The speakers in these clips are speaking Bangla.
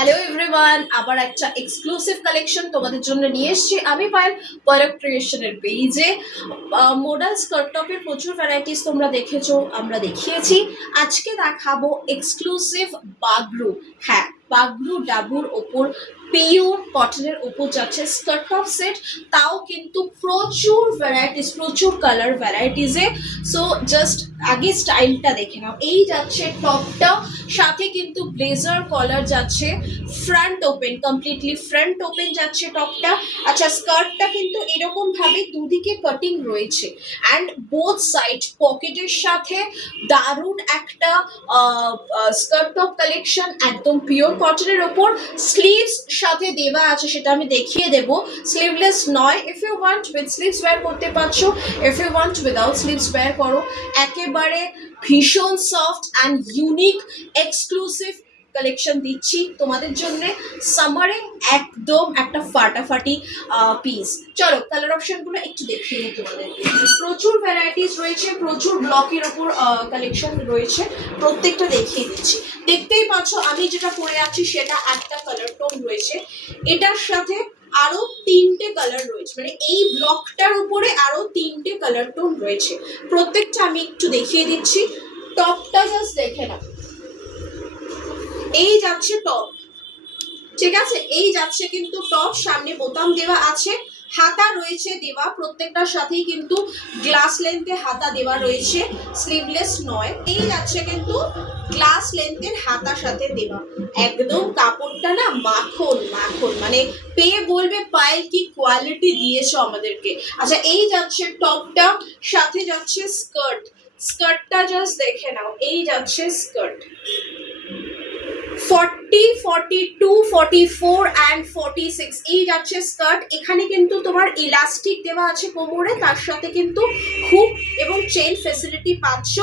হ্যালো এভরিওয়ান, আবার একটা এক্সক্লুসিভ কালেকশন তোমাদের জন্য নিয়ে এসেছি আমি পায়েল পরাগ ক্রিয়েশনের পেজে। মডাল স্কার্ট টপের প্রচুর ভ্যারাইটিস তোমরা দেখেছো, আমরা দেখিয়েছি। আজকে দেখাবো এক্সক্লুসিভ বাগরু। হ্যাঁ, বাগরু ডাবুর ওপর পিওর কটনের ওপর যাচ্ছে স্কার্ট টপ সেট, তাও কিন্তু প্রচুর ভ্যারাইটিস, প্রচুর কালার ভ্যারাইটিসে। সো জাস্ট আগে স্টাইলটা দেখে নাও। এই যাচ্ছে টপটা, সাথে কিন্তু ব্লেজার কলার যাচ্ছে, front open, completely front open যাচ্ছে টপটা। আচ্ছা, স্কার্টটা কিন্তু এরকম ভাবে দুদিকে কাটিং রয়েছে অ্যান্ড বোথ সাইড পকেটের সাথে দারুণ একটা স্কার্ট টপ কালেকশন, একদম পিওর কটনের ওপর। স্লিভস সাথে দেওয়া আছে, সেটা আমি দেখিয়ে দেবো। স্লিভলেস নয়, if you want with sleeves wear করতে পারছো, if you want without sleeves wear করো। একেবারে ভীষণ soft and unique exclusive collection দিচ্ছি তোমাদের জন্য সামারে, একদম একটা ফাটাফাটি পিস। চলো কালার অপশনগুলো একটু দেখিয়ে নিই তোমাদের। প্রচুর ভ্যারাইটিস রয়েছে, প্রচুর ব্লকের ওপর কালেকশন রয়েছে, প্রত্যেকটা দেখিয়ে দিচ্ছি। দেখতেই পাচ্ছ আমি যেটা পরে আছি সেটা একটা কালার টোন রয়েছে, এটার সাথে আরো তিনটে কালার রয়েছে, মানে এই ব্লকটার উপরে আরো তিনটে কালার টোন রয়েছে। প্রত্যেকটা আমি একটু দেখিয়ে দিচ্ছি। টপটা জাস্ট দেখে নাও, এই যাচ্ছে টপ, ঠিক আছে? এই যাচ্ছে কিন্তু টপ, সামনে বোতাম দেওয়া আছে, হাতা রয়েছে দেওয়া, প্রত্যেকটার সাথেই কিন্তু গ্লাস লেন্থে হাতা দেওয়া রয়েছে, স্লিভলেস নয়। এই যাচ্ছে কিন্তু গ্লাস লেন্থের হাতা সাথে দেওয়া, একদম কাপড়টা না মাখন মাখন, মানে পেয়ে বলবে পায়েল কি কোয়ালিটি দিয়েছো আমাদেরকে। আচ্ছা, এই যাচ্ছে টপটা, সাথে যাচ্ছে স্কার্ট, স্কার্টটা জাস্ট দেখে নাও। এই যাচ্ছে স্কার্ট 40, 42, 44 অ্যান্ড 46, এই যাচ্ছে স্কার্ট। এখানে কিন্তু তোমার ইলাস্টিক দেওয়া আছে কোমরে, তার সাথে কিন্তু হুক এবং চেইন ফেসিলিটি পাচ্ছ,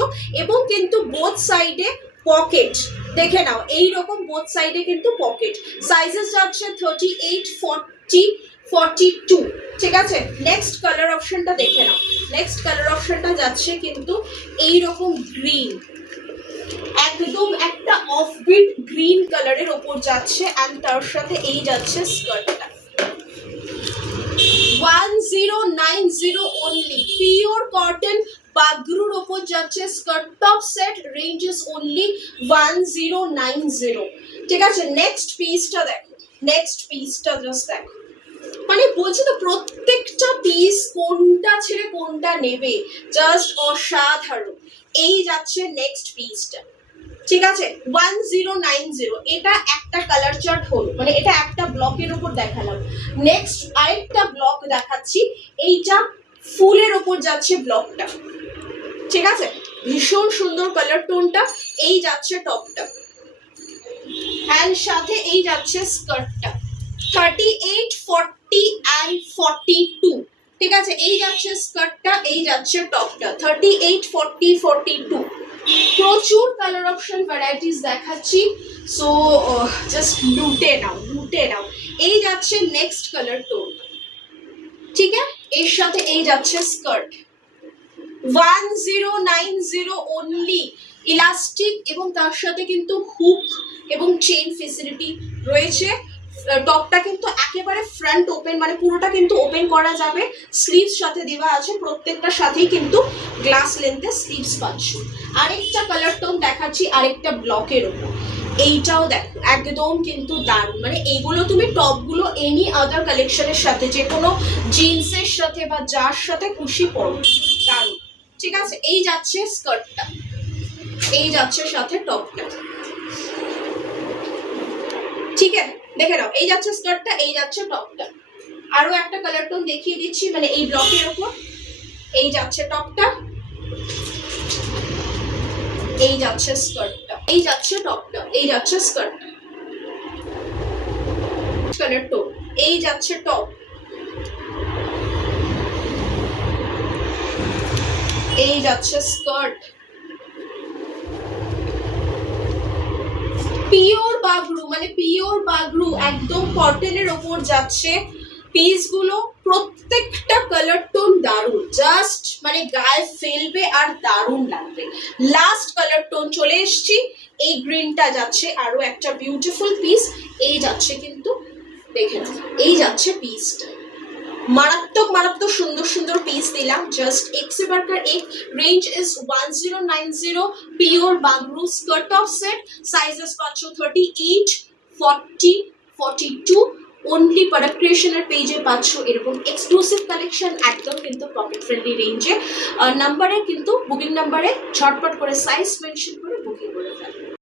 এবং কিন্তু বোথ সাইডে পকেট দেখে নাও, এই রকম বোথ সাইডে কিন্তু পকেট। সাইজেস যাচ্ছে 38, 40, 42, ঠিক আছে? নেক্সট কালার অপশনটা দেখে নাও। নেক্সট কালার অপশনটা যাচ্ছে কিন্তু এইরকম গ্রিন, একদম একটা অফবিট গ্রিন কালারের ওপর যাচ্ছে, এন্ড তার সাথে এই যাচ্ছে স্কার্টটা 1090 অনলি, পিওর কটন বাগরুর ওপর যাচ্ছে skirt top set, range is only 1090, ঠিক আছে? নেক্সট পিসটা দেখো, নেক্সট পিসটা জাস্ট দেখো, মানে বলছি তো প্রত্যেকটা পিস কোনটা ছেড়ে কোনটা নেবে, জাস্ট অসাধারণ। এই যাচ্ছে নেক্সট পিসটা, ঠিক আছে? 1090, এটা একটা কালার চার্ট হলো, মানে এটা একটা ব্লকের উপর দেখালাম। নেক্সট আরেকটা ব্লক দেখাচ্ছি, এইটা ফুলের ওপর যাচ্ছে ব্লকটা, ঠিক আছে? ভীষণ সুন্দর কালার টোনটা। এই যাচ্ছে টপটা, অ্যান্ড সাথে এই যাচ্ছে স্কার্টটা 38, 40 অ্যান্ড 42, ঠিক আছে? এই যাচ্ছে স্কার্টটা, এই যাচ্ছে টপটা 38, 40, 42। প্রচুর কালার অপশন ভ্যারাইটিস দেখাচ্ছি, সো জাস্ট লুটে নাও, লুটে নাও। এই যাচ্ছে নেক্সট কালার টোন, ঠিক আছে? এর সাথে এই যাচ্ছে স্কার্ট 1090 অনলি, ইলাস্টিক এবং তার সাথে কিন্তু হুক এবং চেইন ফেসিলিটি রয়েছে। টপটা কিন্তু একেবারে ফ্রন্ট ওপেন, মানে পুরোটা কিন্তু ওপেন করা যাবে, স্লিভস সাথে দেওয়া আছে, প্রত্যেকটার সাথেই কিন্তু গ্লাস লেন্থে স্লিভস পাচ্ছ। আরেকটা কালার টোন দেখাচ্ছি, আরেকটা ব্লকের ওপর, এইটাও দেখো একদম কিন্তু দারুণ, মানে এইগুলো তুমি টপগুলো এনি আদার কালেকশনের সাথে, যে কোনো জিন্সের সাথে বা যার সাথে খুশি পরো, দারুণ, ঠিক আছে? এই যাচ্ছে স্কার্টটা, এই যাচ্ছে সাথে টপটা, ঠিক আছে? দেখে নাও, এই যাচ্ছে স্কার্টটা, এই যাচ্ছে টপটা। আরো একটা কালার টোন দেখিয়ে দিচ্ছি, মানে এই ব্লকের ওপর, এই যাচ্ছে টপটা, এই যাচ্ছে স্কার্টটা, এই যাচ্ছে টপটা, এই যাচ্ছে স্কার্টটা, কালার টোন, এই যাচ্ছে টপ, এই যাচ্ছে স্কার্ট। পিওর বাগরু, মানে পিওর বাগরু, একদম কটনের ওপর যাচ্ছে, পিসগুলো প্রত্যেকটা কালার টোন দারুণ, জাস্ট মানে গায়ে ফেলবে আর দারুণ লাগবে। লাস্ট কালার টোন চলে এসছি, এই গ্রিনটা যাচ্ছে আরো একটা বিউটিফুল পিস, এই যাচ্ছে কিন্তু দেখে নাও, এই যাচ্ছে পিসটা। মারাত্মক মারাত্মক সুন্দর সুন্দর পিস দিলাম, জাস্ট এক से बढ़कर एक। रेंज इज 1090, পিওর বাংলু স্কার্ট টপ সেট, সাইজেস পাচ্ছ 38, 40, 42। অনলি প্রোডাক্ট ক্রিয়েশনের পেজে পাচ্ছ এরকম এক্সক্লুসিভ কালেকশন, একদম কিন্তু পকেট ফ্রেন্ডলি রেঞ্জে। নাম্বারে কিন্তু বুকিং নাম্বারে ঝটপট করে সাইজ মেনশন করে বুকিং করে ফেলো।